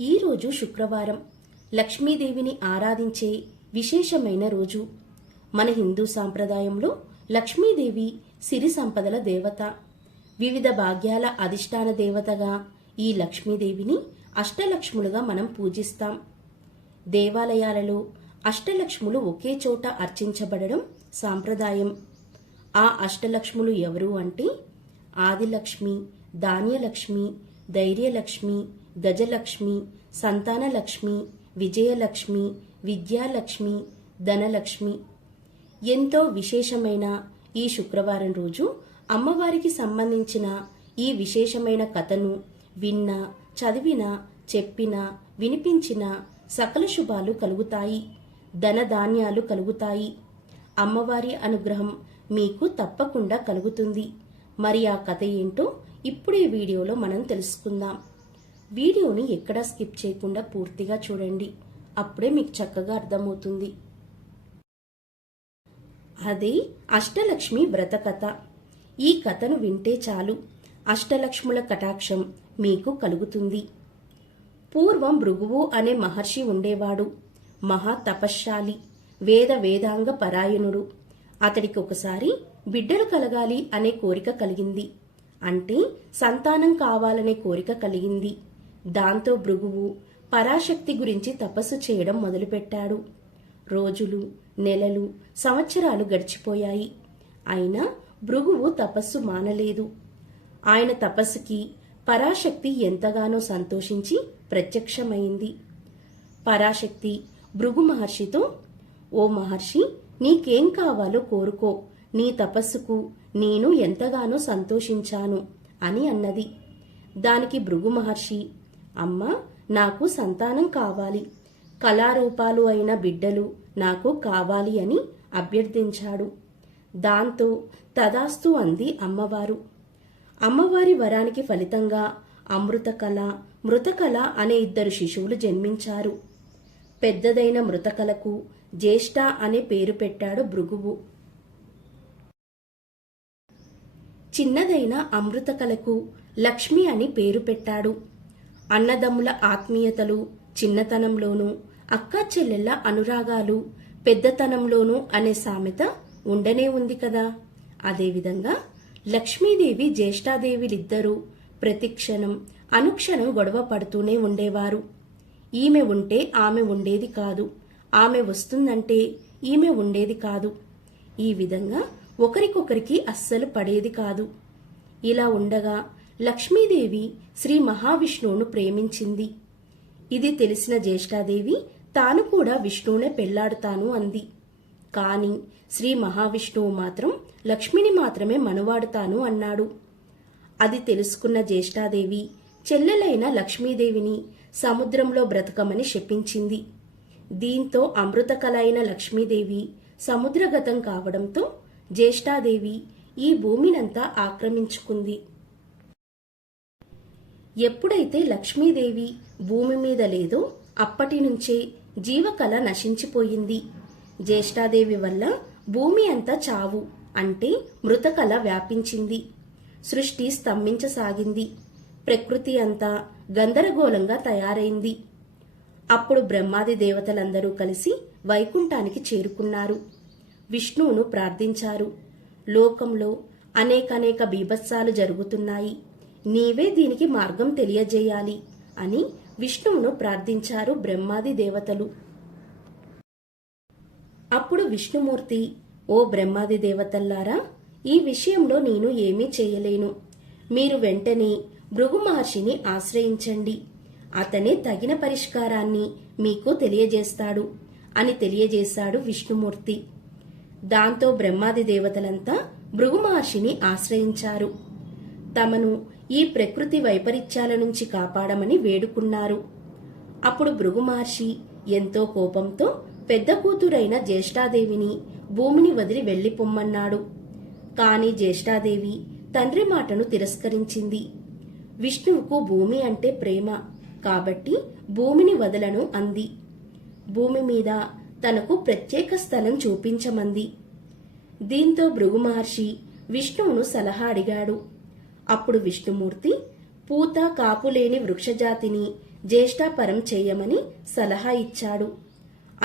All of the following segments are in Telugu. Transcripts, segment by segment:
ఈరోజు శుక్రవారం లక్ష్మీదేవిని ఆరాధించే విశేషమైన రోజు. మన హిందూ సాంప్రదాయంలో లక్ష్మీదేవి సిరి సంపదల దేవత, వివిధ భాగ్యాల అధిష్టాన దేవతగా ఈ లక్ష్మీదేవిని అష్టలక్ష్ములుగా మనం పూజిస్తాం. దేవాలయాలలో అష్టలక్ష్ములు ఒకే చోట అర్చించబడడం సాంప్రదాయం. ఆ అష్టలక్ష్ములు ఎవరు అంటే ఆదిలక్ష్మి, ధాన్యలక్ష్మి, ధైర్యలక్ష్మి, గజలక్ష్మి, సంతానలక్ష్మి, విజయలక్ష్మి, విద్యాలక్ష్మి, ధనలక్ష్మి. ఎంతో విశేషమైన ఈ శుక్రవారం రోజు అమ్మవారికి సంబంధించిన ఈ విశేషమైన కథను విన్నా, చదివినా, చెప్పినా, వినిపించినా సకల శుభాలు కలుగుతాయి, ధనధాన్యాలు కలుగుతాయి. అమ్మవారి అనుగ్రహం మీకు తప్పకుండా కలుగుతుంది. మరి ఆ కథ ఏంటో ఇప్పుడు ఈ వీడియోలో మనం తెలుసుకుందాం. వీడియోని ఎక్కడా స్కిప్ చేయకుండా పూర్తిగా చూడండి, అప్పుడే మీకు చక్కగా అర్థమవుతుంది. అదే అష్టలక్ష్మి వ్రత కథ. ఈ కథను వింటే చాలు అష్టలక్ష్ముల కటాక్షం మీకు కలుగుతుంది. పూర్వం భృగువు అనే మహర్షి ఉండేవాడు. మహా తపశ్శాలి, వేదాంగ పరాయణుడు. అతడికి ఒకసారి బిడ్డలు కలగాలి అనే కోరిక కలిగింది. అంటే సంతానం కావాలనే కోరిక కలిగింది. దాంతో భృగువు పరాశక్తి గురించి తపస్సు చేయడం మొదలుపెట్టాడు. రోజులు, నెలలు, సంవత్సరాలు గడిచిపోయాయి. అయినా భృగువు తపస్సు మానలేదు. ఆయన తపస్సుకి పరాశక్తి ఎంతగానో సంతోషించి ప్రత్యక్షమైంది. పరాశక్తి భృగు మహర్షితో, ఓ మహర్షి, నీకేం కావాలో కోరుకో, నీ తపస్సుకు నేను ఎంతగానో సంతోషించాను అని అన్నది. దానికి భృగు మహర్షి, అమ్మా, నాకు సంతానం కావాలి, కళారూపాలు అయిన బిడ్డలు నాకు కావాలి అని అభ్యర్థించాడు. దాంతో తదాస్తు అంది అమ్మవారు. అమ్మవారి వరానికి ఫలితంగా అమృతకళ, మృతకళ అనే ఇద్దరు శిశువులు జన్మించారు. పెద్దదైన మృతకళకు జ్యేష్ఠ అనే పేరు పెట్టాడు భృగువు. చిన్నదైన అమృతకళకు లక్ష్మి అని పేరు పెట్టాడు. అన్నదమ్ముల ఆత్మీయతలు చిన్నతనంలోనూ, అక్కా చెల్లెళ్ల అనురాగాలు పెద్దతనంలోనూ అనే సామెత ఉండనే ఉంది కదా. అదేవిధంగా లక్ష్మీదేవి, జ్యేష్ఠాదేవిలిద్దరూ ప్రతిక్షణం అనుక్షణం గొడవ పడుతూనే ఉండేవారు. ఈమె ఉంటే ఆమె ఉండేది కాదు, ఆమె వస్తుందంటే ఈమె ఉండేది కాదు. ఈ విధంగా ఒకరికొకరికి అస్సలు పడేది కాదు. ఇలా ఉండగా లక్ష్మీదేవి శ్రీ మహావిష్ణువును ప్రేమించింది. ఇది తెలిసిన జ్యేష్ఠాదేవి తాను కూడా విష్ణువునే పెళ్లాడుతాను అంది. కాని శ్రీ మహావిష్ణువు మాత్రం లక్ష్మిని మాత్రమే మనువాడుతాను అన్నాడు. అది తెలుసుకున్న జ్యేష్ఠాదేవి చెల్లెలైన లక్ష్మీదేవిని సముద్రంలో బ్రతకమని శపించింది. దీంతో అమృతకళ అయిన లక్ష్మీదేవి సముద్రగతం కావడంతో జ్యేష్ఠాదేవి ఈ భూమినంతా ఆక్రమించుకుంది. ఎప్పుడైతే లక్ష్మీదేవి భూమి మీద లేదో అప్పటి నుంచే జీవకళ నశించిపోయింది. జ్యేష్ఠాదేవి వల్ల భూమి అంతా చావు అంటే మృతకళ వ్యాపించింది. సృష్టి స్తంభించసాగింది. ప్రకృతి అంతా గందరగోళంగా తయారైంది. అప్పుడు బ్రహ్మాది దేవతలందరూ కలిసి వైకుంఠానికి చేరుకున్నారు. విష్ణువును ప్రార్థించారు. లోకంలో అనేక బీభత్సాలు జరుగుతున్నాయి, నీవే దీనికి మార్గం తెలియజేయాలి అని విష్ణువును ప్రార్థించారు బ్రహ్మాది దేవతలు. అప్పుడు విష్ణుమూర్తి, ఓ బ్రహ్మాది దేవతల్లారా, ఈ విషయంలో నేను ఏమీ చేయలేను. మీరు వెంటనే భృగు మహర్షిని ఆశ్రయించండి, అతనే తగిన పరిష్కారాన్ని మీకు తెలియజేస్తాడు అని తెలియజేశాడు విష్ణుమూర్తి. దాంతో బ్రహ్మాది దేవతలంతా భృగు మహర్షిని ఆశ్రయించారు. తమను ఈ ప్రకృతి వైపరీత్యాల నుంచి కాపాడమని వేడుకున్నారు. అప్పుడు భృగు మహర్షి ఎంతో కోపంతో పెద్ద కూతురైన జ్యేష్ఠాదేవిని భూమిని వదిలి వెళ్లిపొమ్మన్నాడు. కాని జ్యేష్ఠాదేవి తండ్రి మాటను తిరస్కరించింది. విష్ణువుకు భూమి అంటే ప్రేమ కాబట్టి భూమిని వదలను అంది. భూమి మీద తనకు ప్రత్యేక స్థలం చూపించమంది. దీంతో భృగు మహర్షి విష్ణువును సలహా అడిగాడు. అప్పుడు విష్ణుమూర్తి పూత కాపులేని వృక్షజాతిని జ్యేష్ఠాపరం చేయమని సలహా ఇచ్చాడు.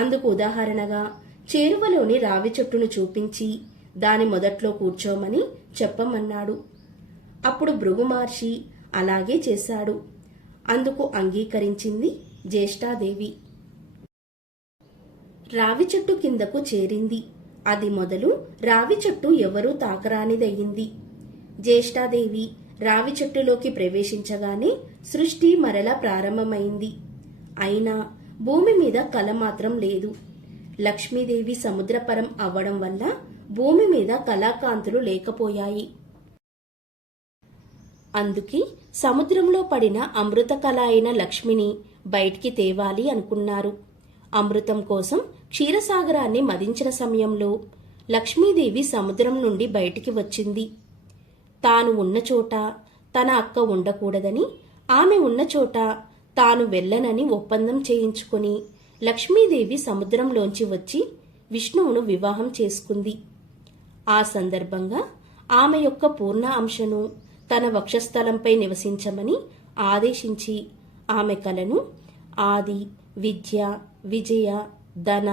అందుకు ఉదాహరణగా చేరువలోని రావి చెట్టును చూపించి దాని మొదట్లో కూర్చోమని చెప్పమన్నాడు. అప్పుడు భృగు మహర్షి అలాగే చేశాడు. అందుకు అంగీకరించింది జ్యేష్ఠాదేవి. రావి చెట్టు కిందకు చేరింది. అది మొదలు రావి చెట్టు ఎవరూ తాకరానిదయ్యింది. జ్యేష్ఠాదేవి రావి చెట్టులోకి ప్రవేశించగానే సృష్టి మరలా ప్రారంభమైంది. అయినా భూమి మీద కల మాత్రం లేదు. లక్ష్మీదేవి సముద్రపరం అవ్వడం వల్ల భూమి మీద కళాకాంతులు లేకపోయాయి. అందుకే సముద్రంలో పడిన అమృత కళ అయిన లక్ష్మిని బయటికి తేవాలి అనుకున్నారు. అమృతం కోసం క్షీరసాగరాన్ని మదించిన సమయంలో లక్ష్మీదేవి సముద్రం నుండి బయటికి వచ్చింది. తాను ఉన్న చోట తన అక్క ఉండకూడదని, ఆమె ఉన్న చోట తాను వెళ్ళనని ఒప్పందం చేయించుకుని లక్ష్మీదేవి సముద్రంలోంచి వచ్చి విష్ణువును వివాహం చేసుకుంది. ఆ సందర్భంగా ఆమె యొక్క పూర్ణ అంశను తన వక్షస్థలంపై నివసించమని ఆదేశించి ఆమె కలను ఆది, విద్య, విజయ, ధన,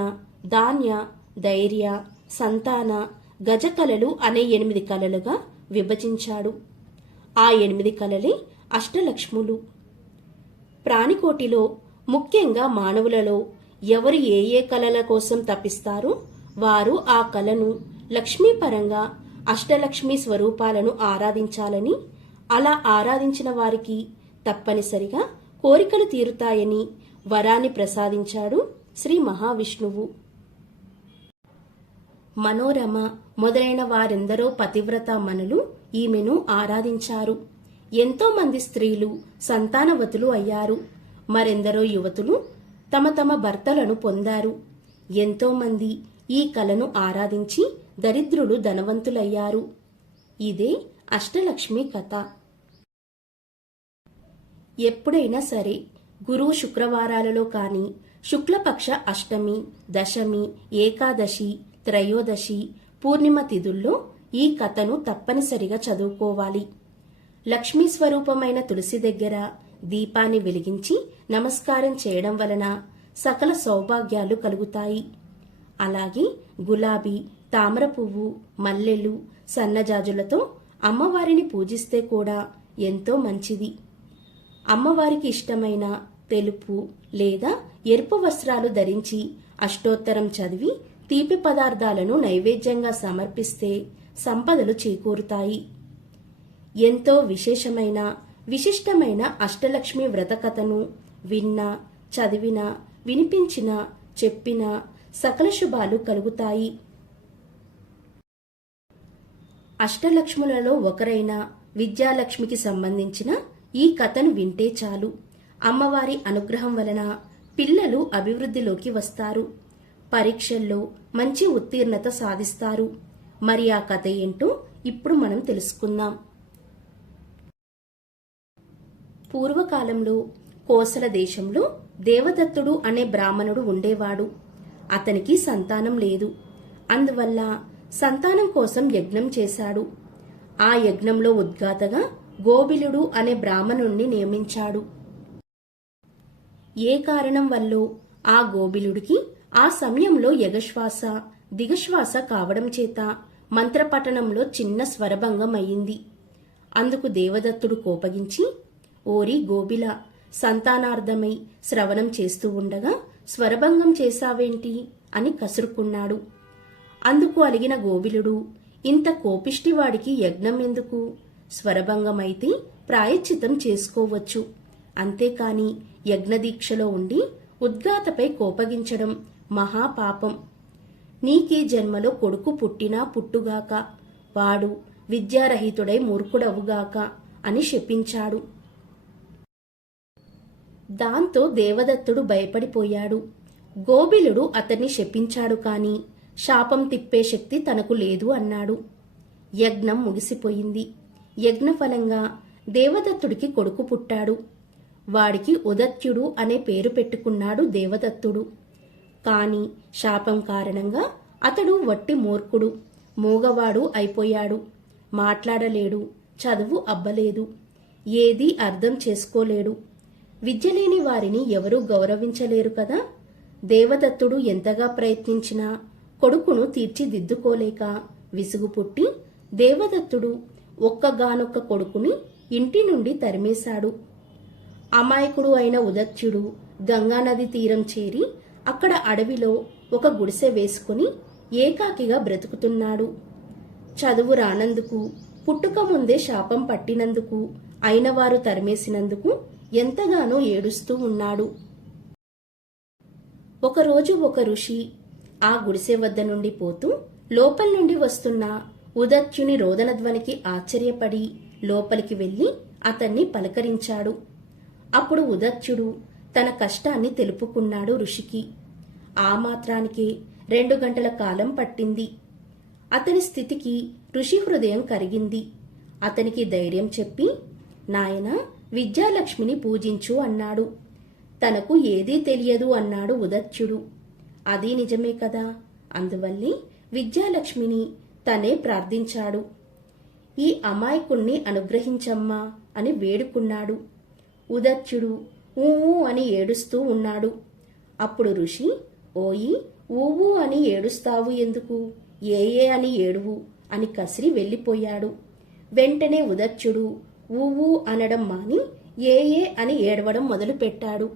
ధాన్య, ధైర్య, సంతాన, గజకళలు అనే 8 కళలుగా విభజించాడు. ఆ 8 కళలే అష్టలక్ష్ములు. ప్రాణికోటిలో, ముఖ్యంగా మానవులలో ఎవరు ఏ ఏ కళల కోసం తపిస్తారో వారు ఆ కళను లక్ష్మీపరంగా అష్టలక్ష్మి స్వరూపాలను ఆరాధించాలని, అలా ఆరాధించిన వారికి తప్పనిసరిగా కోరికలు తీరుతాయని వరాన్ని ప్రసాదించాడు శ్రీ మహావిష్ణువు. మనోరమ మొదలైన వారెందరో పతివ్రత మనులు ఈమెను ఆరాధించారు. ఎంతో మంది స్త్రీలు సంతానవతులు అయ్యారు. మరెందరో యువతులు తమ తమ భర్తలను పొందారు. ఎంతో మంది ఈ కళను ఆరాధించి దరిద్రులు ధనవంతులయ్యారు. ఇదే అష్టలక్ష్మి కథ. ఎప్పుడైనా సరే గురు శుక్రవారాలలో కానీ, శుక్లపక్ష అష్టమి, దశమి, ఏకాదశి, త్రయోదశి, పూర్ణిమ తిథుల్లో ఈ కథను తప్పనిసరిగా చదువుకోవాలి. లక్ష్మీ స్వరూపమైన తులసి దగ్గర దీపాన్ని వెలిగించి నమస్కారం చేయడం వలన సకల సౌభాగ్యాలు కలుగుతాయి. అలాగే గులాబీ, తామర పువ్వు, మల్లెలు, సన్నజాజులతో అమ్మవారిని పూజిస్తే కూడా ఎంతో మంచిది. అమ్మవారికి ఇష్టమైన తెలుపు లేదా ఎరుపు వస్త్రాలు ధరించి అష్టోత్తరం చదివి తీపి పదార్థాలను నైవేద్యంగా సమర్పిస్తే సంపదలు చేకూరుతాయి. ఎంతో విశిష్టమైన అష్టలక్ష్మి వ్రత కథను విన్నా, చదివినా, వినిపించినా, చెప్పినా సకల శుభాలు కలుగుతాయి. అష్టలక్ష్ములలో ఒకరైన విద్యాలక్ష్మికి సంబంధించిన ఈ కథను వింటే చాలు. అమ్మవారి అనుగ్రహం వలన పిల్లలు అభివృద్ధిలోకి వస్తారు. పరీక్షల్లో మంచి ఉత్తీర్ణత సాధిస్తారు. మరి ఆ కథ ఏంటో ఇప్పుడు మనం తెలుసుకుందాం. పూర్వకాలంలో కోసల దేశంలో దేవదత్తుడు అనే బ్రాహ్మణుడు ఉండేవాడు. అతనికి సంతానం లేదు. అందువల్ల సంతానం కోసం యజ్ఞం చేశాడు. ఆ యజ్ఞంలో ఉద్గాతగా గోబిలుడు అనే బ్రాహ్మణుణ్ణి నియమించాడు. ఏ కారణం వల్లో ఆ గోబిలుడికి ఆ సమయంలో యగశ్వాస దిగశ్వాస కావడం చేత మంత్రపఠనంలో చిన్న స్వరభంగం అయింది. అందుకు దేవదత్తుడు కోపగించి, ఓరి గోబిల, సంతానార్థమై శ్రవణం చేస్తూ ఉండగా స్వరభంగం చేశావేంటి అని కసురుకున్నాడు. అందుకు అలిగిన గోబిలుడు, ఇంత కోపిష్టివాడికి యజ్ఞం ఎందుకు? స్వరభంగమైతే ప్రాయశ్చితం చేసుకోవచ్చు. అంతేకాని యజ్ఞదీక్షలో ఉండి ఉద్గాతపై కోపగించడం మహాపాపం. నీకీ జన్మలో కొడుకు పుట్టినా పుట్టుగాక, వాడు విద్యారహితుడై మూర్ఖుడవుగాక అని శపించాడు. దాంతో దేవదత్తుడు భయపడిపోయాడు. గోబిలుడు అతన్ని శపించాడు కాని శాపం తిప్పే శక్తి తనకు లేదు అన్నాడు. యజ్ఞం ముగిసిపోయింది. యజ్ఞఫలంగా దేవదత్తుడికి కొడుకు పుట్టాడు. వాడికి ఉదత్యుడు అనే పేరు పెట్టుకున్నాడు దేవదత్తుడు. కాని శాపం కారణంగా అతడు వట్టి మూర్ఖుడు, మూగవాడు అయిపోయాడు. మాట్లాడలేడు, చదువు అబ్బలేదు, ఏదీ అర్థం చేసుకోలేడు. విద్యలేని వారిని ఎవరూ గౌరవించలేరు కదా. దేవదత్తుడు ఎంతగా ప్రయత్నించినా కొడుకును తీర్చిదిద్దుకోలేక విసుగు పుట్టి దేవదత్తుడు ఒక్కగానొక్క కొడుకుని ఇంటి నుండి తరిమేశాడు. అమాయకుడు అయిన ఉదత్యుడు గంగానది తీరం చేరి అక్కడ అడవిలో ఒక గుడిసె వేసుకుని ఏకాకిగా బ్రతుకుతున్నాడు. చదువు రానందుకు, పుట్టుక ముందే శాపం పట్టినందుకు, అయినవారు తరిమేసినందుకు ఎంతగానో ఏడుస్తూ ఉన్నాడు. ఒకరోజు ఒక ఋషి ఆ గుడిసె వద్ద నుండి పోతూ లోపల నుండి వస్తున్న ఉదత్యుని రోదనధ్వనికి ఆశ్చర్యపడి లోపలికి వెళ్లి అతన్ని పలకరించాడు. అప్పుడు ఉదత్యుడు తన కష్టాన్ని తెలుపుకున్నాడు ఋషికి. ఆ మాత్రానికే 2 గంటల కాలం పట్టింది. అతని స్థితికి ఋషి హృదయం కరిగింది. అతనికి ధైర్యం చెప్పి, నాయనా, విద్యాలక్ష్మిని పూజించు అన్నాడు. తనకు ఏదీ తెలియదు అన్నాడు ఉదత్యుడు. అది నిజమే కదా. అందువల్లే విద్యాలక్ష్మిని తనే ప్రార్థించాడు. ఈ అమాయకుణ్ణి అనుగ్రహించమ్మా అని వేడుకున్నాడు. ఉదత్యుడు ఊ అని ఏడుస్తూ ఉన్నాడు. అప్పుడు ఋషి, ఓయి, ఊవు అని ఏడుస్తావు ఎందుకు? ఏ అని ఏడువు అని కసిరి వెళ్ళిపోయాడు. వెంటనే ఉదత్యుడు ఊవు అనడం మాని ఏ అని ఏడవడం మొదలుపెట్టాడు.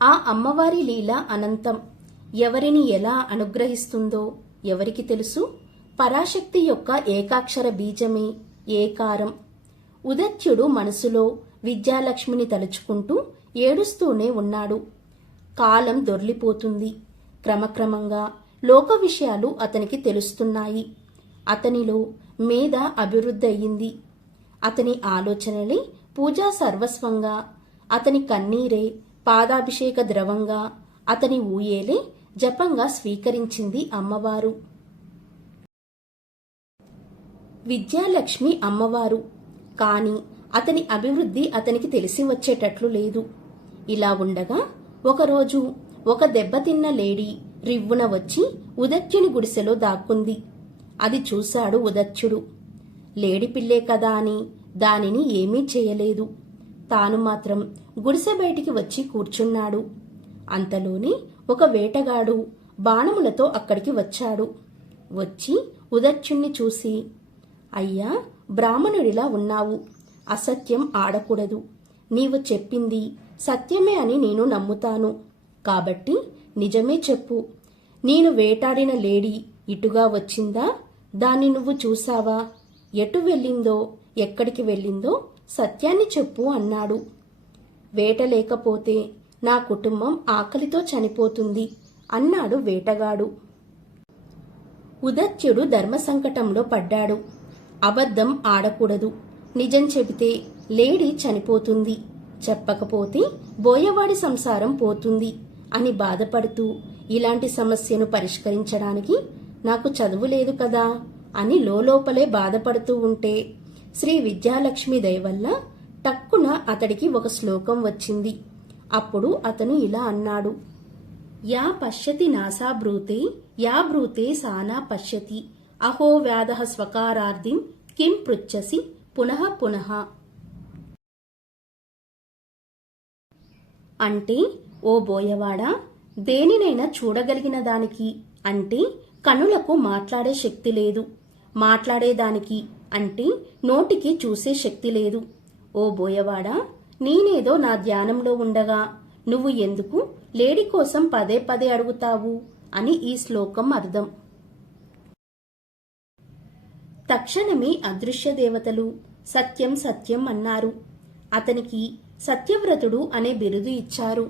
ఆ అమ్మవారి లీల అనంతం. ఎవరిని ఎలా అనుగ్రహిస్తుందో ఎవరికి తెలుసు? పరాశక్తి యొక్క ఏకాక్షర బీజమే ఏకారం. ఉదత్యుడు మనసులో విద్యాలక్ష్మిని తలుచుకుంటూ ఏడుస్తూనే ఉన్నాడు. కాలం దొర్లిపోతుంది. క్రమక్రమంగా లోక విషయాలు అతనికి తెలుస్తున్నాయి. అతనిలో మేధ అభివృద్ధి అయ్యింది. అతని ఆలోచనలే పూజా సర్వస్వంగా, అతని కన్నీరే పాదాభిషేక ద్రవంగా, అతని ఊయేలే జపంగా స్వీకరించింది అమ్మవారు. విద్యాలక్ష్మి అమ్మవారు. కాని అతని అభివృద్ధి అతనికి తెలిసి వచ్చేటట్లు లేదు. ఇలా ఉండగా ఒకరోజు ఒక దెబ్బతిన్న లేడీ రివ్వున వచ్చి ఉదత్యుని గుడిసెలో దాక్కుంది. అది చూశాడు ఉదత్యుడు. లేడి పిల్లే కదా అని దానిని ఏమీ చేయలేదు. తాను మాత్రం గుడిసె బయటికి వచ్చి కూర్చున్నాడు. అంతలోనే ఒక వేటగాడు బాణములతో అక్కడికి వచ్చాడు. వచ్చి ఉదత్యుణ్ణి చూసి, అయ్యా, బ్రాహ్మణుడిలా ఉన్నావు. అసత్యం ఆడకూడదు. నీవు చెప్పింది సత్యమే అని నేను నమ్ముతాను. కాబట్టి నిజమే చెప్పు. నేను వేటాడిన లేడీ ఇటుగా వచ్చిందా? దాన్ని నువ్వు చూసావా? ఎటు వెళ్ళిందో, ఎక్కడికి వెళ్ళిందో సత్యాన్ని చెప్పు అన్నాడు. వేట లేకపోతే నా కుటుంబం ఆకలితో చనిపోతుంది అన్నాడు వేటగాడు. ఉదత్యుడు ధర్మ సంకటంలో పడ్డాడు. అబద్ధం ఆడకూడదు. నిజం చెబితే లేడీ చనిపోతుంది, చెప్పకపోతే బోయవాడి సంసారం పోతుంది అని బాధపడుతూ ఇలాంటి సమస్యను పరిష్కరించడానికి నాకు చదువు లేదు కదా అని లోపలే బాధపడుతూ ఉంటే శ్రీ విద్యాలక్ష్మి దయ వల్ల టక్కున అతడికి ఒక శ్లోకం వచ్చింది. అప్పుడు అతను ఇలా అన్నాడు, యా పశ్యతి నాసా బ్రూతే, యా బ్రూతే సానా పశ్యతి, అహో వ్యాధః స్వకారార్థిం కిం పృచ్ఛసి పునః పునః. అంటే, ఓ బోయవాడా, దేనినైనా చూడగలిగిన దానికి అంటే కనులకు మాట్లాడే శక్తి లేదు, మాట్లాడేదానికి అంటే నోటికి చూసే శక్తి లేదు. ఓ బోయవాడా, నేనేదో నా ధ్యానంలో ఉండగా నువ్వు ఎందుకు లేడి కోసం పదే పదే అడుగుతావు అని ఈ శ్లోకం అర్థం. తక్షణమే అదృశ్య దేవతలు సత్యం సత్యం అన్నారు. అతనికి సత్యవ్రతుడు అనే బిరుదు ఇచ్చారు.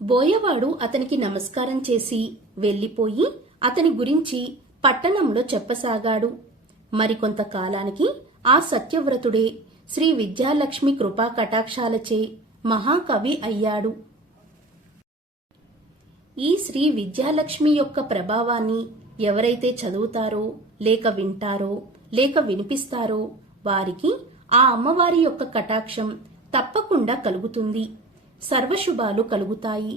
బోయవాడు అతనికి నమస్కారం చేసి వెళ్లిపోయి అతని గురించి పట్టణంలో చెప్పసాగాడు. మరికొంత కాలానికి ఆ సత్యవ్రతుడే శ్రీ విద్యాలక్ష్మి కృపా కటాక్షాలచే మహాకవి అయ్యాడు. ఈ శ్రీ విద్యాలక్ష్మి యొక్క ప్రభావాన్ని ఎవరైతే చదువుతారో, లేక వింటారో, లేక వినిపిస్తారో వారికి ఆ అమ్మవారి యొక్క కటాక్షం తప్పకుండా కలుగుతుంది. సర్వశుభాలు కలుగుతాయి.